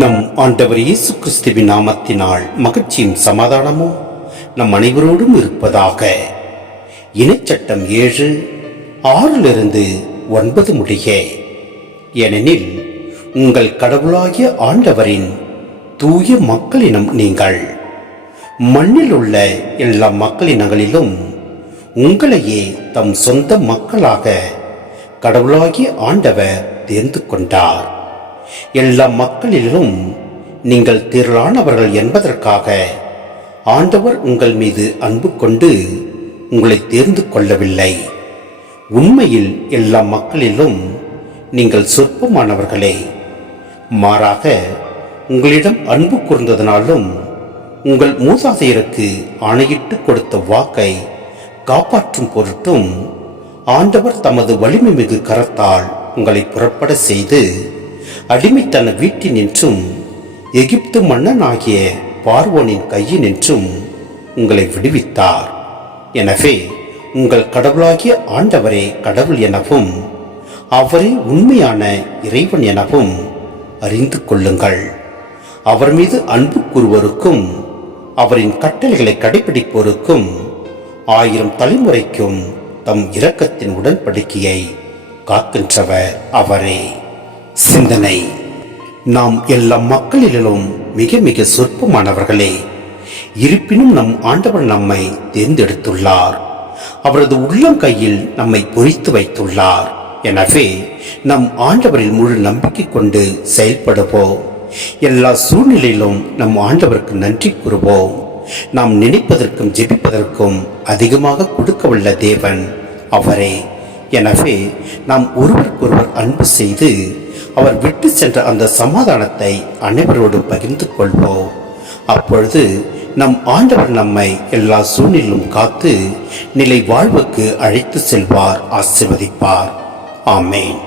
நம் ஆண்டவர் இயேசு கிறிஸ்துவின் நாமத்தினால் மகிழ்ச்சியும் சமாதானமும் நம் அனைவரோடும் இருப்பதாக. இணைச்சட்டம் 7:6 முடிய. ஏனெனில் உங்கள் கடவுளாகிய ஆண்டவரின் தூய மக்களினம் நீங்கள். மண்ணில் உள்ள எல்லா மக்களினங்களிலும் உங்களையே தம் சொந்த மக்களாக கடவுளாகிய ஆண்டவர் தேர்ந்து கொண்டார். எல்லா மக்களிலும் நீங்கள் திரளானவர்கள் என்பதற்காக ஆண்டவர் உங்கள் மீது அன்பு கொண்டு உங்களை தேர்ந்து கொள்ளவில்லை. உண்மையில் எல்லா மக்களிலும் நீங்கள் சொற்பமானவர்களே. மாறாக உங்களிடம் அன்பு கூர்ந்ததனாலும் உங்கள் மூதாதையருக்கு ஆணையிட்டு கொடுத்த வாக்கை காப்பாற்றும் பொருட்டும் ஆண்டவர் தமது வலிமை மிகு கரத்தால் உங்களை புறப்பட செய்து அடிமைத்தன வீட்டினின்றும் எகிப்து மன்னனாகிய பார்வோனின் கையினின்றும் உங்களை விடுவித்தார். எனவே உங்கள் கடவுளாகிய ஆண்டவரே கடவுள் எனவும் அவரே உண்மையான இறைவன் எனவும் அறிந்து கொள்ளுங்கள். அவர் மீது அன்பு கூறுவோருக்கும் அவரின் கட்டளைகளை கடைபிடிப்போருக்கும் 1000 தலைமுறைக்கும் தம் இரக்கத்தின் உடன்படிக்கையை காக்கின்றவர் அவரே. சிந்தனை: நாம் எல்லா மக்களிலும் மிக மிக சொற்பமானவர்களே. இருப்பினும் நம் ஆண்டவர் நம்மை தேர்ந்தெடுத்துள்ளார். அவரது உள்ளங்கையில் நம்மை பொறித்து வைத்துள்ளார். எனவே நம் ஆண்டவரில் முழு நம்பிக்கை கொண்டு செயல்படுவோம். எல்லா சூழ்நிலையிலும் நம் ஆண்டவருக்கு நன்றி கூறுவோம். நாம் நினைப்பதற்கும் ஜெபிப்பதற்கும் அதிகமாக கொடுக்க வல்ல தேவன் அவரே. எனவே நாம் ஒருவருக்கொருவர் அன்பு செய்து அவர் விட்டு சென்ற அந்த சமாதானத்தை அனைவரோடும் பகிர்ந்து கொள்வோம். அப்பொழுது நம் ஆண்டவர் நம்மை எல்லா சூழ்நிலும் காத்து நிலை வாழ்வுக்கு அழைத்து செல்வார், ஆசீர்வதிப்பார். ஆமேன்.